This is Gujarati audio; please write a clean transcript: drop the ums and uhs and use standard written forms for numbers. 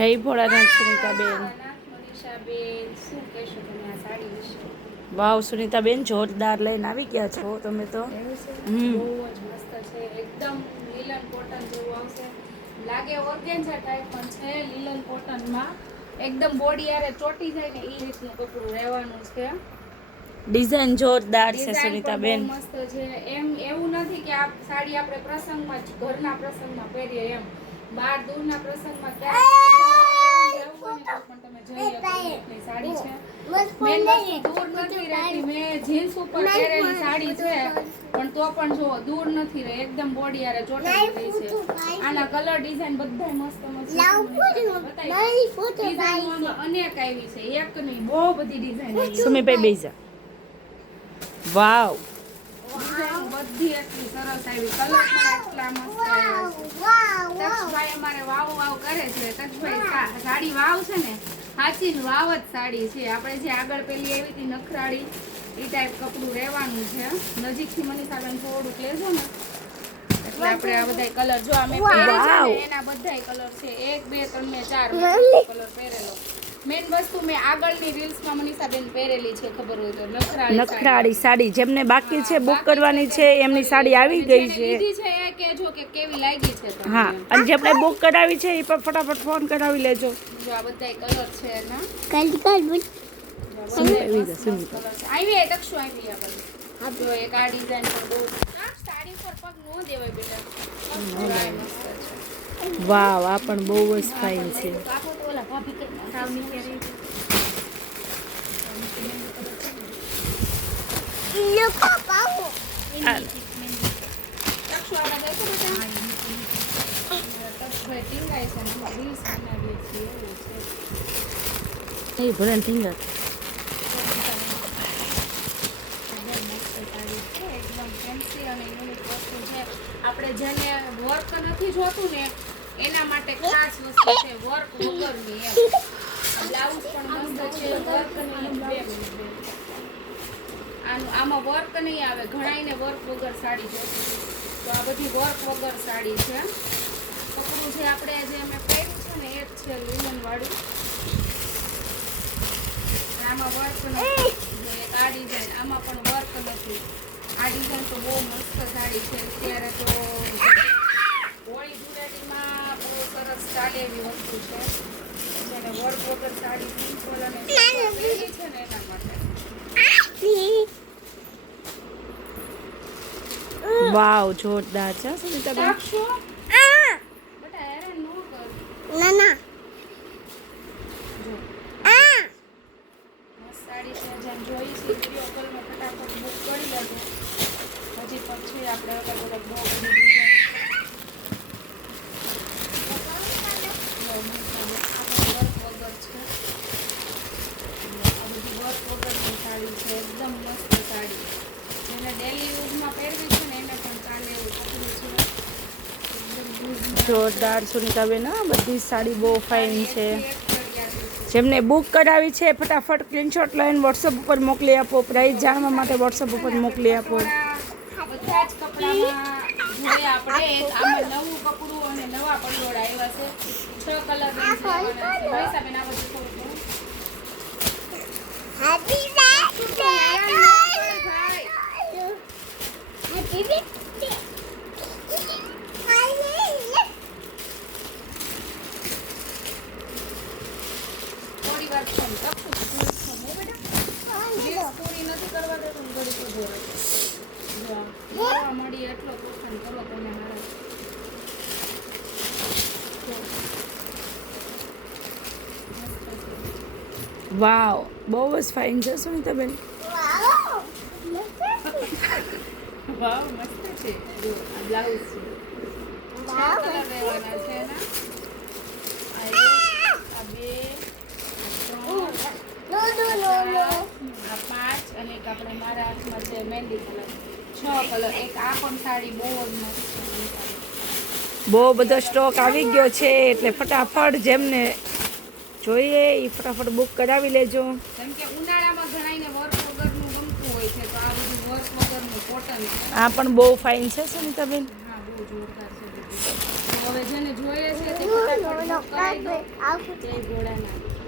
જય ભોળાનાથ સુનીતાબેન। મનીષાબેન, શું કહેશો તમે આ સાડી વિશે? વાવ સુનીતાબેન, જોરદાર લઈને આવી ગયા છો તમે તો। એવું છે, બહુ જ મસ્ત છે, એકદમ લીલન કોટન જેવું આવશે, લાગે ઓર્ગેન્ઝા ટાઈપ પણ છે, લીલન કોટનમાં એકદમ બોડી આરે ચોટી જાય ને એ રીતનું કપડું રહેવાનું છે। ડિઝાઇન જોરદાર છે ડિઝાઇન પણ બહુ સુનીતાબેન। મસ્ત છે, એમ એવું નથી કે આ સાડી આપણે પ્રસંગમાં જ ઘરના પ્રસંગમાં પહેરીએ, એમ બહાર દૂરના પ્રસંગમાં સાડી છે, મેન વસ્તુ દૂર નથી રહેતી। મેં જીન્સ ઉપર પહેરેલી સાડી છે પણ તો પણ જો દૂર નથી રહી, એકદમ બોડી આરે ચોટાડી રહી છે। આના કલર ડિઝાઇન બધા મસ્ત મસ્ત ડિઝાઇન અનેક આવી છે, એક નહીં બહુ બધી ડિઝાઇન આવી છે। સુમીભાઈ બેજા વાવ, ડિઝાઇન બધી એટલી સરસ આવી, કલર પણ એટલા મસ્ત આવ્યા છે। તક્ષભાઈ અમારે વાવ વાવ કરે છે, તક્ષભાઈ સાડી વાવ છે ને, સાચી વાવ જ સાડી છે। આપણે જે આગળ પેલી આવી હતી નખરાળી એ ટાઈપ કપડું રહેવાનું છે। નજીકથી મનીષાબેન થોડુંક લેજો ને, એટલે આપણે આ બધા કલર જો અમે પહેર્યા છે ને એના બધા કલર છે, 1 2 3 4 કલર પહેરેલો। મેન વસ્તુ મેં આગળની રીલ્સમાં મનીષાબેન પહેરેલી છે, ખબર હોય તો નખરાળી સાડી જેમને બાકી છે બુક કરવાની છે એમની સાડી આવી ગઈ છે। લીધી છે એ કહેજો કે કેવી લાગી છે તમને। હા, અને જેમને બુક કરાવી છે એ પણ ફટાફટ ફોન કરાવી લેજો। જો આ બધા કલર છે એના, આવી તક્ષુ આવી આ જો એક આ ડિઝાઇન પણ બહુ સાડી પર પગ નો દેવાય બેટા, મસ્ત છે। વાવ, આ પણ બહુ જ ફાઇન છે। એ ભલે ઠીંગા આપણે જેને વર્ક નથી જોતું ને એના માટે ખાસ વસ્તુ છે, વર્ક વગરની એમ। બ્લાઉઝ પણ મસ્ત છે, વર્ક નહીં, આમાં વર્ક નહીં આવે, ઘણાઈને વર્ક વગર સાડી જોતી, તો આ બધી વર્ક વગર સાડી છે। કપડું જે આપણે જે અમે પહેર્યું છે ને એ જ છે, લીલન વાળું, આમાં વર્ક નથી। એક આ ડિઝાઇન, આમાં પણ વર્ક નથી। આ ડિઝાઇન તો બહુ મસ્ત સાડી છે, અત્યારે તો હોળી ધૂળેટીમાં બહુ સરસ ચાલે એવી વસ્તુ છે, જેને વર્ક વગર સાડી સિમ્પલ અને પહેરી છે ને એના માટે। વાવ, જોરદાર છે સુનીતાબેન। બેટા હેરાન ન કર, ના ના સાડી છે, જેમ જોઈ છે વિડીયો કોલમાં ફટાફટ બુક કરી લેજો। હજી પછી આપણે અલગ અલગ બહુ બધી ડિઝાઇન વર્ક વગર છે, આ બધી વર્ક વગરની સાડી છે, એકદમ મસ્ત સાડી, જેને ડેલી યુઝમાં પહેરવી છે ને એને પણ ચાલે એવું કપડું છે, એકદમ યુઝમાં જોરદાર સુનીતાબેન, બધી સાડી બહુ ફાઇન છે। એક જેમને બુક કરાવી છે ફટાફટ સ્ક્રીનશોટ લઈને વોટ્સઅપ ઉપર મોકલી આપો। પ્રાઇસ જાણવા માટે વોટ્સઅપ ઉપર મોકલી આપો। બધા જ કપડામાં જોઈએ આપણે એક આમાં નવું કપડું અને નવા પંદોડા આવ્યા છે, 6 કલર રેન્જ લેવાના છે। ભાઈ સાહેબ આ બધું થોડું હેપી થોડી વાર છે પૂરી નથી કરવા દેતો ને ઘડી ઉભો રહે, જોવા મળી એટલો તોફાન કરો તમે મારા। વાવ, બહુ જ ફાઇન છે સુનીતાબેન। વાવ મસ્ત છે, જો આ બ્લાઉઝ છે, 6 કલર રહેવાના છે એના, આ 1 આ 2 આ 5 અને એક આપણે મારા હાથમાં છે મહેંદી કલર, 6 કલર। એક આ પણ સાડી બહુ જ મસ્ત છે, બહુ બધો સ્ટોક આવી ગયો છે, એટલે ફટાફટ જેમને જોઈએ એ ફટાફટ બુક કરાવી લેજો। કેમ કે ઉનાળામાં ઘણાઈને વર્ક વગરનું ગમતું હોય છે, તો આ બધું વર્ક વગરનું કોટન છે। આ પણ બહુ ફાઇન છે સુનીતાબેન। હા, બહુ જોરદાર છે, હવે જેને જોઈએ છે તે ફટાફટ book કરાવી દો. જય ભોળાનાથ.